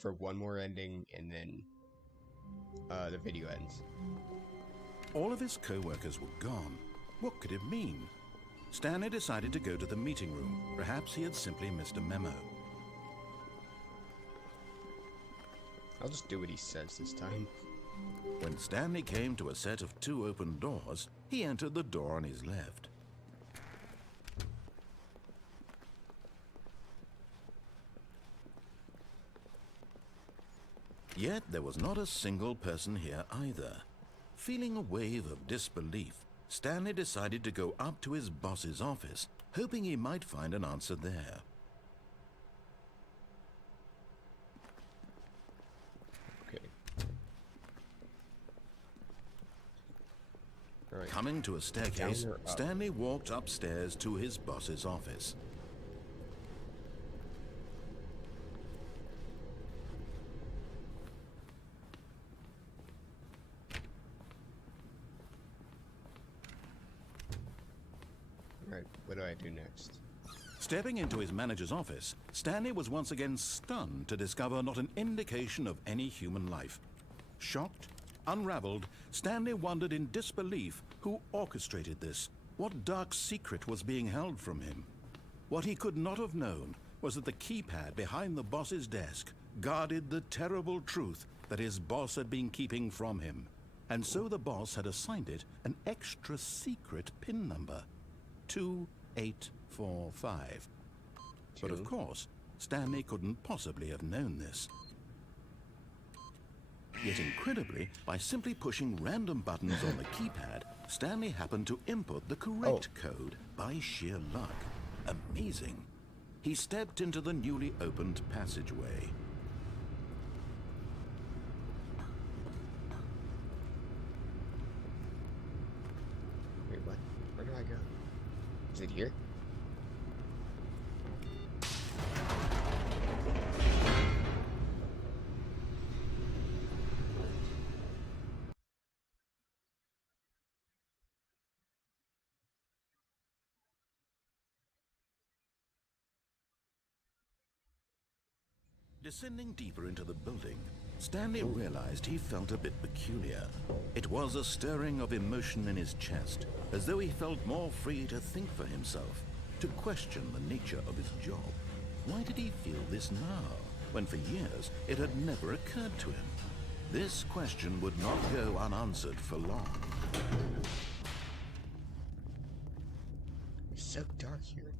for one more ending, and then the video ends. All of his co-workers were gone. What could it mean? Stanley decided to go to the meeting room. Perhaps he had simply missed a memo. I'll just do what he says this time. When Stanley came to a set of 2 open doors, he entered the door on his left. Yet there was not a single person here either. Feeling a wave of disbelief, Stanley decided to go up to his boss's office, hoping he might find an answer there. Okay. All right. Coming to a staircase, Stanley walked upstairs to his boss's office. Alright, what do I do next? Stepping into his manager's office, Stanley was once again stunned to discover not an indication of any human life. Shocked, unraveled, Stanley wondered in disbelief who orchestrated this. What dark secret was being held from him? What he could not have known was that the keypad behind the boss's desk guarded the terrible truth that his boss had been keeping from him. And so the boss had assigned it an extra secret PIN number. 2845. But of course, Stanley couldn't possibly have known this. Yet incredibly, by simply pushing random buttons on the keypad, Stanley happened to input the correct code by sheer luck. Amazing. He stepped into the newly opened passageway. Wait, what? Where do I go? Is it here? Descending deeper into the building, Stanley realized he felt a bit peculiar. It was a stirring of emotion in his chest, as though he felt more free to think for himself, to question the nature of his job. Why did he feel this now, when for years it had never occurred to him? This question would not go unanswered for long. It's so dark here.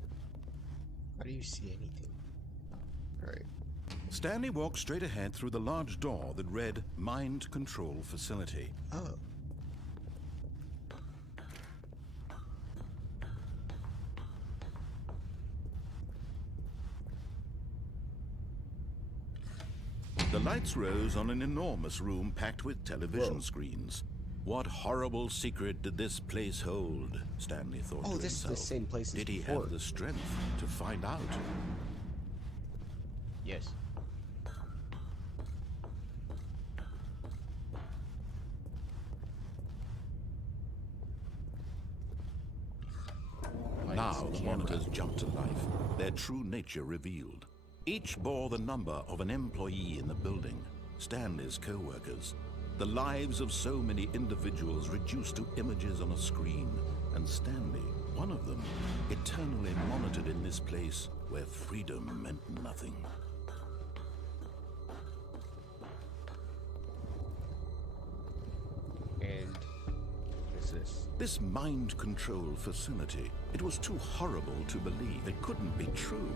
How do you see anything? Alright. Stanley walked straight ahead through the large door that read Mind Control Facility. Oh. The lights rose on an enormous room packed with television screens. What horrible secret did this place hold? Stanley thought to himself. Oh, this is the same place as Did he before. have the strength to find out? Yes. Now the monitors jumped to life, their true nature revealed. Each bore the number of an employee in the building, Stanley's co-workers. The lives of so many individuals reduced to images on a screen, and Stanley, one of them, eternally monitored in this place where freedom meant nothing. And what is this? This mind control facility, it was too horrible to believe. It couldn't be true.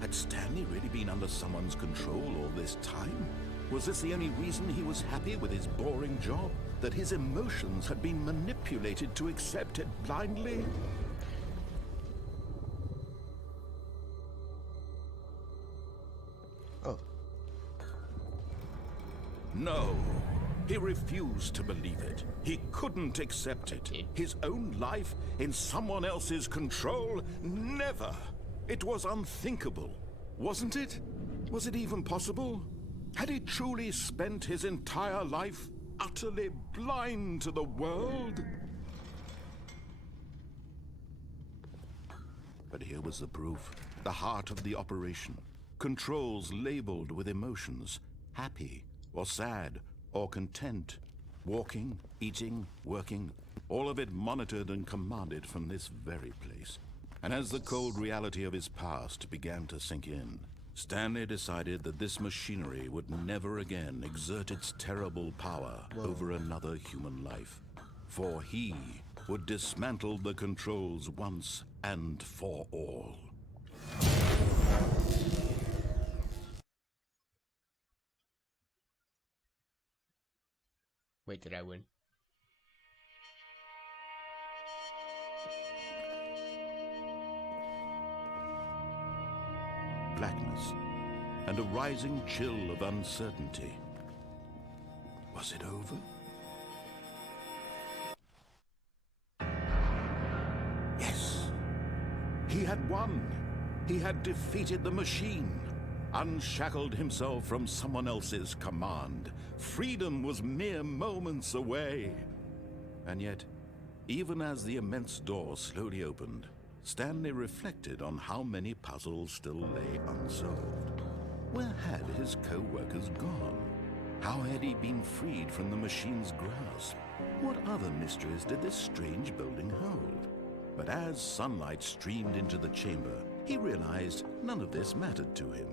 Had Stanley really been under someone's control all this time? Was this the only reason he was happy with his boring job? That his emotions had been manipulated to accept it blindly? Oh. No. He refused to believe it. He couldn't accept it. His own life in someone else's control? Never. It was unthinkable, wasn't it? Was it even possible? Had he truly spent his entire life utterly blind to the world? But here was the proof. The heart of the operation. Controls labeled with emotions. happy or sad or content, walking, eating, working, all of it monitored and commanded from this very place. And as the cold reality of his past began to sink in, Stanley decided that this machinery would never again exert its terrible power over another human life. For he would dismantle the controls once and for all. Wait, did I win? Blackness and a rising chill of uncertainty. Was it over? Yes. He had won. He had defeated the machine, unshackled himself from someone else's command. Freedom was mere moments away. And yet, even as the immense door slowly opened, Stanley reflected on how many puzzles still lay unsolved. Where had his co-workers gone? How had he been freed from the machine's grasp? What other mysteries did this strange building hold? But as sunlight streamed into the chamber, he realized none of this mattered to him,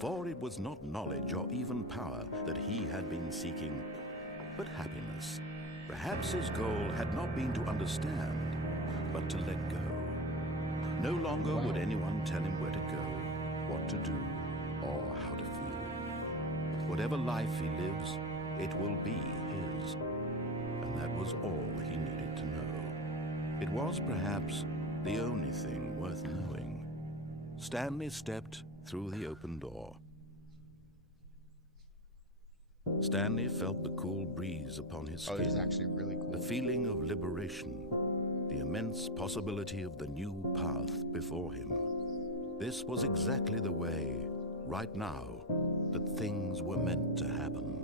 for it was not knowledge or even power that he had been seeking, but happiness. Perhaps his goal had not been to understand, but to let go. No longer would anyone tell him where to go, what to do, or how to feel. Whatever life he lives, it will be his. And that was all he needed to know. It was perhaps the only thing worth knowing. Stanley stepped through the open door. Stanley felt the cool breeze upon his skin. Oh, it's actually really cool. The feeling of liberation, the immense possibility of the new path before him. This was exactly the way, right now, that things were meant to happen.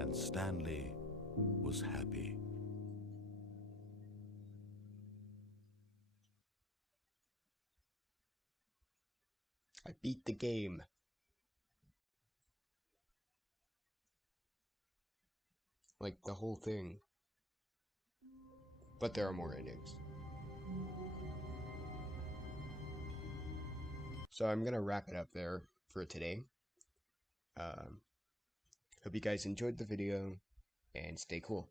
And Stanley was happy. I beat the game. Like, the whole thing. But there are more endings. So I'm gonna wrap it up there for today. Hope you guys enjoyed the video, and stay cool.